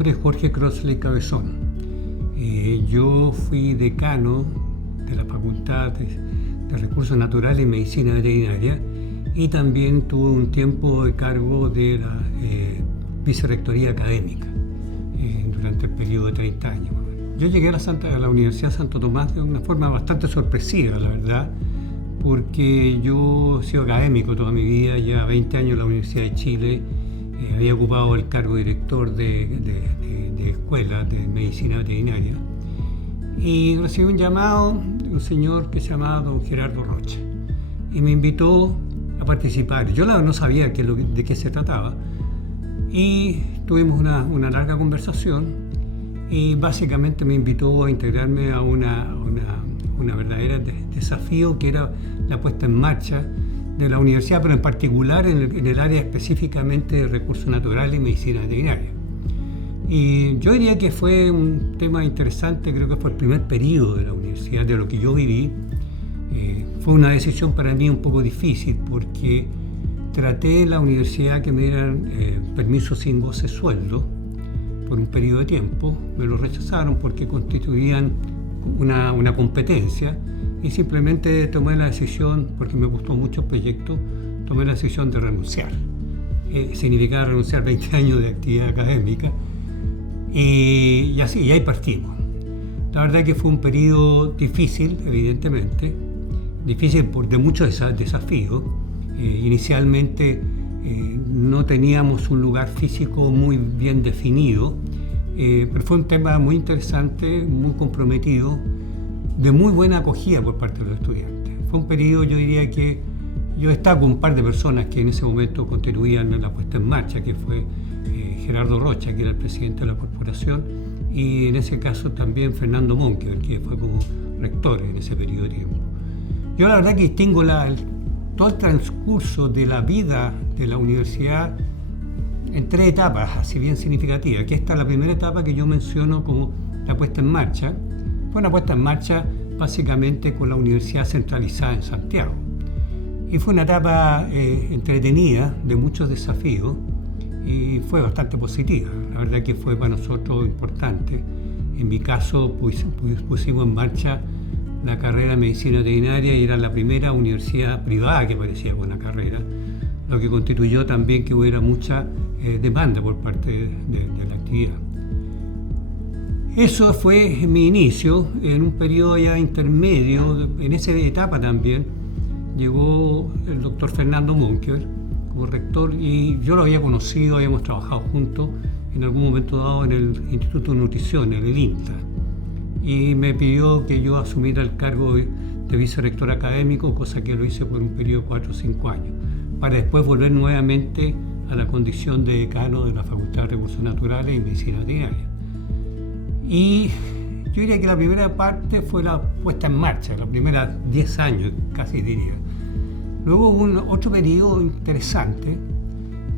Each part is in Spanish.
nombre es Jorge Crossley Cabezón. Yo fui decano de la Facultad de Recursos Naturales y Medicina Veterinaria y también tuve un tiempo de cargo de la vicerrectoría académica durante el periodo de 30 años. Yo llegué a la Universidad de Santo Tomás de una forma bastante sorpresiva, la verdad, porque yo he sido académico toda mi vida, ya 20 años en la Universidad de Chile, había ocupado el cargo de director de escuela de medicina veterinaria y recibí un llamado de un señor que se llamaba don Gerardo Rocha y me invitó a participar. Yo no sabía de qué se trataba y tuvimos una larga conversación y básicamente me invitó a integrarme a una verdadera desafío que era la puesta en marcha de la universidad, pero en particular en el área específicamente de recursos naturales y medicina veterinaria. Y yo diría que fue un tema interesante, creo que fue el primer periodo de la universidad, de lo que yo viví. Fue una decisión para mí un poco difícil porque traté en la universidad que me dieran permiso sin goce de sueldo por un periodo de tiempo. Me lo rechazaron porque constituían una competencia y simplemente tomé la decisión, porque me gustó mucho el proyecto, tomé la decisión de renunciar. Significaba renunciar 20 años de actividad académica y así, y ahí partimos. La verdad que fue un periodo difícil, evidentemente, difícil de muchos desafíos. Inicialmente no teníamos un lugar físico muy bien definido, pero fue un tema muy interesante, muy comprometido, de muy buena acogida por parte de los estudiantes. Fue un periodo, yo diría que yo estaba con un par de personas que en ese momento contribuían en la puesta en marcha, que fue Gerardo Rocha, que era el presidente de la corporación, y en ese caso también Fernando Monker, que fue como rector en ese periodo de tiempo. Yo la verdad que distingo todo el transcurso de la vida de la universidad en 3 etapas, así bien significativas, que esta es la primera etapa que yo menciono como la puesta en marcha. Fue una puesta en marcha básicamente con la universidad centralizada en Santiago. Y fue una etapa entretenida, de muchos desafíos, y fue bastante positiva. La verdad que fue para nosotros importante. En mi caso pusimos en marcha la carrera de medicina veterinaria y era la primera universidad privada que aparecía con la carrera, lo que constituyó también que hubiera mucha demanda por parte de la actividad. Eso fue mi inicio, en un periodo ya intermedio. En esa etapa también llegó el doctor Fernando Monker como rector y yo lo había conocido, habíamos trabajado juntos en algún momento dado en el Instituto de Nutrición, en el INTA, y me pidió que yo asumiera el cargo de vicerrector académico, cosa que lo hice por un periodo de 4 o 5 años, para después volver nuevamente a la condición de decano de la Facultad de Recursos Naturales y Medicina Veterinaria. Y yo diría que la primera parte fue la puesta en marcha, los primeros 10 años casi diría. Luego hubo otro periodo interesante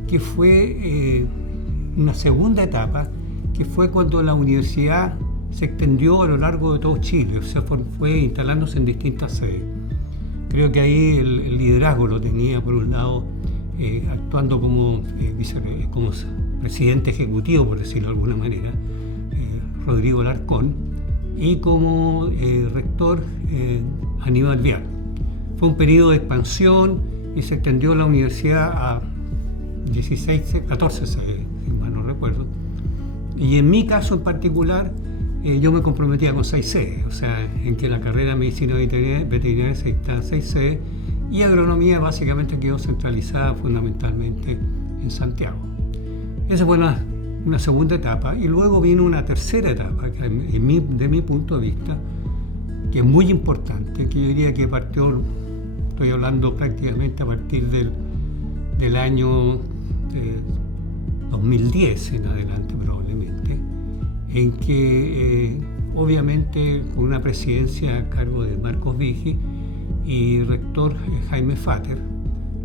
que fue una segunda etapa, que fue cuando la universidad se extendió a lo largo de todo Chile, o sea, fue instalándose en distintas sedes. Creo que ahí el liderazgo lo tenía, por un lado, actuando como presidente ejecutivo, por decirlo de alguna manera, Rodrigo Alarcón, y como rector Aníbal Vial. Fue un periodo de expansión y se extendió la universidad a 14 sedes, si mal no recuerdo. Y en mi caso en particular, yo me comprometía con 6 sedes, o sea, en que la carrera de medicina veterinaria se dictaba 6 sedes y agronomía básicamente quedó centralizada fundamentalmente en Santiago. Esa fue una segunda etapa y luego vino una tercera etapa, que de mi punto de vista, que es muy importante, que yo diría que partió, estoy hablando prácticamente a partir del año 2010 en adelante probablemente, en que obviamente con una presidencia a cargo de Marcos Vigi y rector Jaime Fater,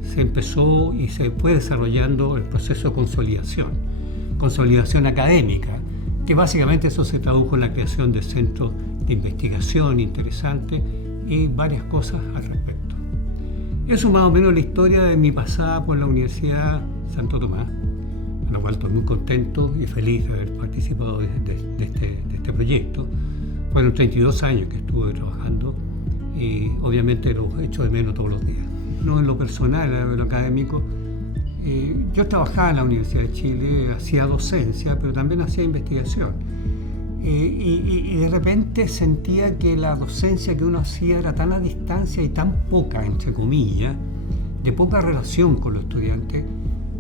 se empezó y se fue desarrollando el proceso de consolidación académica, que básicamente eso se tradujo en la creación de centros de investigación interesantes y varias cosas al respecto. Eso más o menos la historia de mi pasada por la Universidad Santo Tomás. en lo cual estoy muy contento y feliz de haber participado de este proyecto. Fueron 32 años que estuve trabajando y obviamente lo echo de menos todos los días. No en lo personal, en lo académico. Yo trabajaba en la Universidad de Chile, hacía docencia, pero también hacía investigación. Y de repente sentía que la docencia que uno hacía era tan a distancia y tan poca, entre comillas, de poca relación con los estudiantes,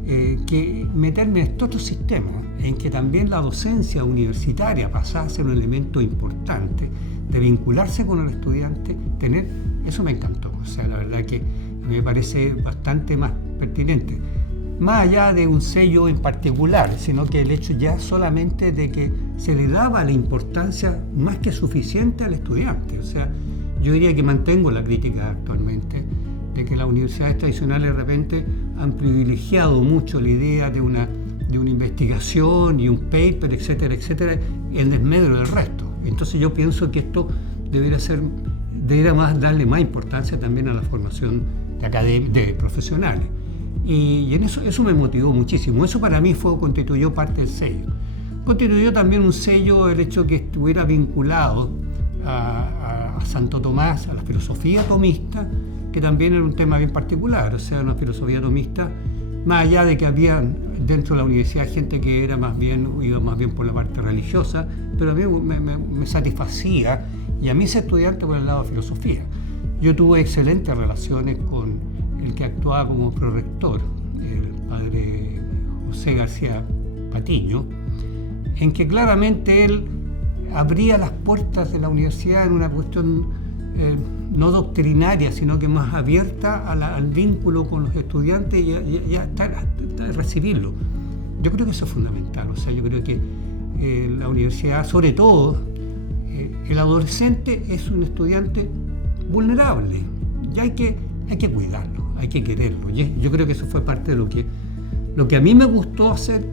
que meterme en este otro sistema, en que también la docencia universitaria pasaba a ser un elemento importante, de vincularse con el estudiante, eso me encantó. O sea, la verdad que a mí me parece bastante más pertinente. Más allá de un sello en particular, sino que el hecho ya solamente de que se le daba la importancia más que suficiente al estudiante. O sea, yo diría que mantengo la crítica actualmente de que las universidades tradicionales de repente han privilegiado mucho la idea de una investigación y un paper, etcétera, etcétera, en desmedro del resto. Entonces yo pienso que esto debería darle más importancia también a la formación de profesionales. Y en eso me motivó muchísimo. Eso para mí constituyó parte del sello. Constituyó también un sello el hecho que estuviera vinculado a Santo Tomás, a la filosofía tomista, que también era un tema bien particular. O sea, una filosofía tomista, más allá de que había dentro de la universidad gente que iba más bien por la parte religiosa, pero a mí me satisfacía, y a mí ese estudiante por el lado de filosofía. Yo tuve excelentes relaciones con el que actuaba como prorector, el padre José García Patiño, en que claramente él abría las puertas de la universidad en una cuestión no doctrinaria, sino que más abierta al vínculo con los estudiantes y a recibirlo. Yo creo que eso es fundamental. O sea, yo creo que la universidad, sobre todo, el adolescente es un estudiante vulnerable y hay que cuidarlo, hay que quererlo. Y yo creo que eso fue parte de lo que a mí me gustó hacer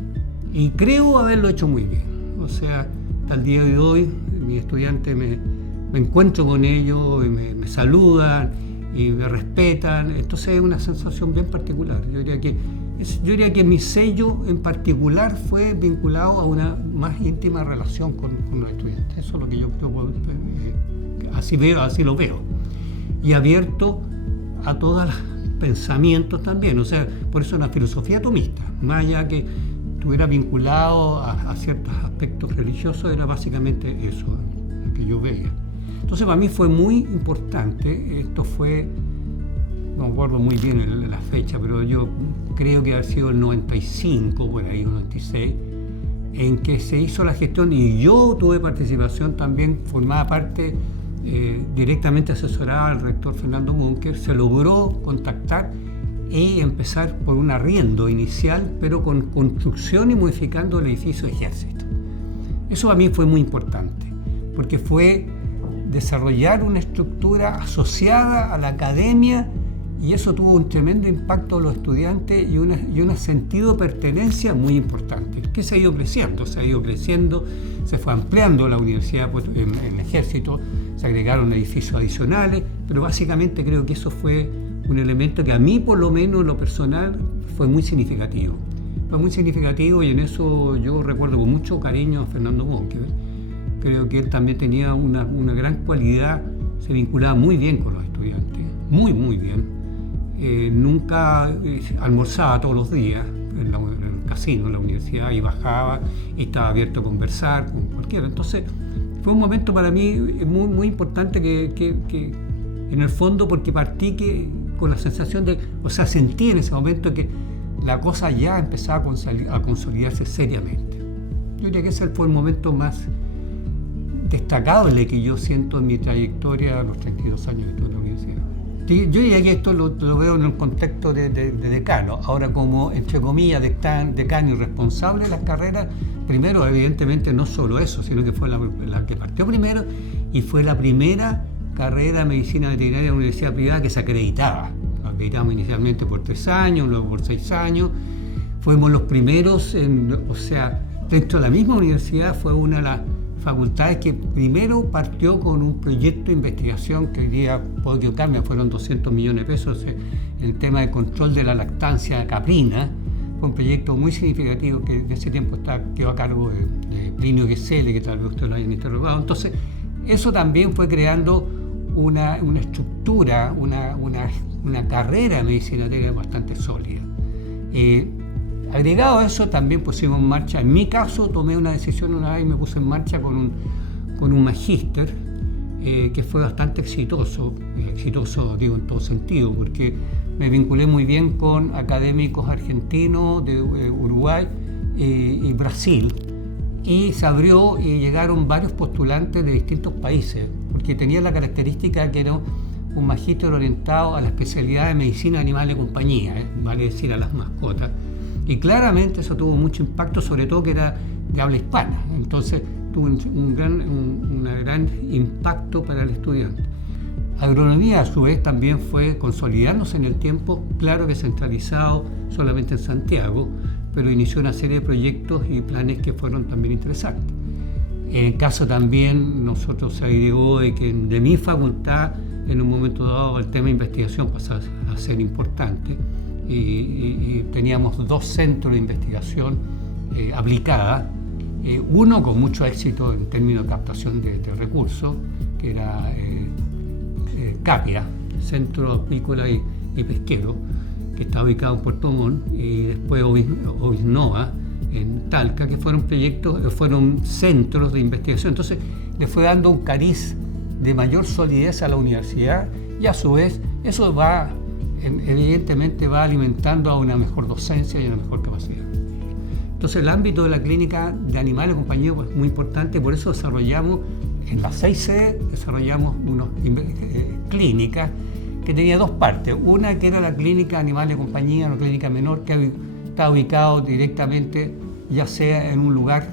y creo haberlo hecho muy bien. O sea, hasta el día de hoy, mis estudiantes me encuentro con ellos, y me saludan y me respetan. Entonces es una sensación bien particular. Yo diría que mi sello en particular fue vinculado a una más íntima relación con los estudiantes. Eso es lo que yo creo, así lo veo. Y abierto a todos los pensamientos también. O sea, por eso una filosofía tomista, más allá que estuviera vinculado a ciertos aspectos religiosos, era básicamente eso lo que yo veía. Entonces para mí fue muy importante. Esto fue, no me acuerdo muy bien la fecha, pero yo creo que ha sido el 95, por ahí, 96, en que se hizo la gestión y yo tuve participación también, formaba parte, directamente asesorada al rector Fernando Munker. Se logró contactar y empezar por un arriendo inicial, pero con construcción y modificando el edificio de Ejército. Eso a mí fue muy importante, porque fue desarrollar una estructura asociada a la academia, y eso tuvo un tremendo impacto en los estudiantes y un sentido de pertenencia muy importante, que se ha ido creciendo, se fue ampliando la universidad en el Ejército, se agregaron edificios adicionales, pero básicamente creo que eso fue un elemento que a mí, por lo menos en lo personal, fue muy significativo. Fue muy significativo y en eso yo recuerdo con mucho cariño a Fernando Munker. Creo que él también tenía una gran cualidad, se vinculaba muy bien con los estudiantes, muy, muy bien. Nunca almorzaba todos los días en el casino, en la universidad, y bajaba y estaba abierto a conversar con cualquiera. Entonces fue un momento para mí muy, muy importante que en el fondo, porque partí con la sensación sentí en ese momento que la cosa ya empezaba a consolidarse seriamente. Yo diría que ese fue el momento más destacable que yo siento en mi trayectoria, los 32 años que estuve en la universidad. Yo diría que esto lo veo en el contexto de decano. Ahora, como, entre comillas, decano y responsable de las carreras, primero, evidentemente, no solo eso, sino que fue la que partió primero y fue la primera carrera de medicina veterinaria de una universidad privada que se acreditaba. Lo acreditamos inicialmente por 3 años, luego por 6 años. Fuimos los primeros, dentro de la misma universidad fue una de las facultades que primero partió con un proyecto de investigación que hoy día, puedo equivocarme, fueron 200 millones de pesos en el tema de control de la lactancia caprina, fue un proyecto muy significativo que en ese tiempo quedó a cargo de Plinio Geselle, que tal vez ustedes lo hayan interrogado. Entonces, eso también fue creando una estructura, una carrera de medicina veterinaria bastante sólida. Agregado a eso, también pusimos en marcha, en mi caso, tomé una decisión una vez y me puse en marcha con un magíster que fue bastante exitoso digo en todo sentido, porque me vinculé muy bien con académicos argentinos, de Uruguay y Brasil, y se abrió y llegaron varios postulantes de distintos países, porque tenía la característica que era un magíster orientado a la especialidad de medicina animal de compañía, vale decir a las mascotas, y claramente eso tuvo mucho impacto, sobre todo que era de habla hispana, entonces tuvo un gran impacto para el estudiante. Agronomía, a su vez, también fue consolidándose en el tiempo, claro que centralizado solamente en Santiago, pero inició una serie de proyectos y planes que fueron también interesantes. En el caso también, nosotros se agregó de mi facultad, en un momento dado, el tema de investigación pasó a ser importante y teníamos 2 centros de investigación aplicada, uno con mucho éxito en términos de captación de recursos, que era Capia, Centro Apícola y Pesquero, que está ubicado en Puerto Montt, y después Ovisnova en Talca, que fueron centros de investigación. Entonces le fue dando un cariz de mayor solidez a la universidad y a su vez eso evidentemente va alimentando a una mejor docencia y a una mejor capacidad. Entonces el ámbito de la clínica de animales de compañía es muy importante, por eso desarrollamos en las 6 sedes unas clínicas que tenía 2 partes. Una que era la clínica de animales de compañía, una clínica menor que está ubicado directamente ya sea en un lugar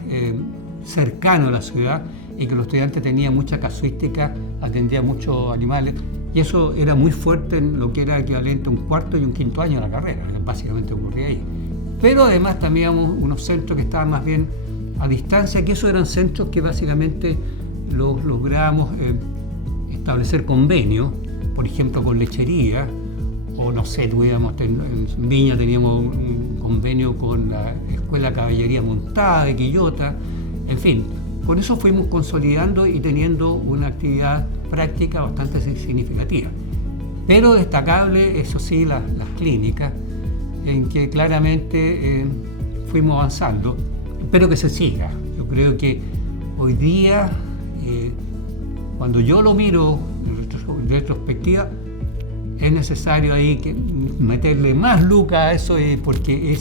cercano a la ciudad y que los estudiantes tenían mucha casuística, atendían muchos animales y eso era muy fuerte en lo que era equivalente a un 4º y un 5º año de la carrera, básicamente ocurría ahí. Pero además teníamos unos centros que estaban más bien a distancia, que esos eran centros que básicamente logramos establecer convenios, por ejemplo con lechería, o no sé, en Viña teníamos un convenio con la Escuela de Caballería Montada de Quillota, en fin, con eso fuimos consolidando y teniendo una actividad práctica bastante significativa. Pero destacable, eso sí, las clínicas, en que claramente fuimos avanzando. Espero que se siga. Yo creo que hoy día, cuando yo lo miro en retrospectiva, es necesario ahí meterle más lucas a eso, porque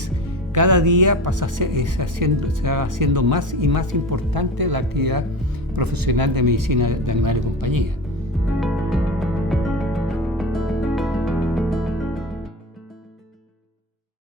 cada día se va haciendo más y más importante la actividad profesional de medicina de animales de compañía.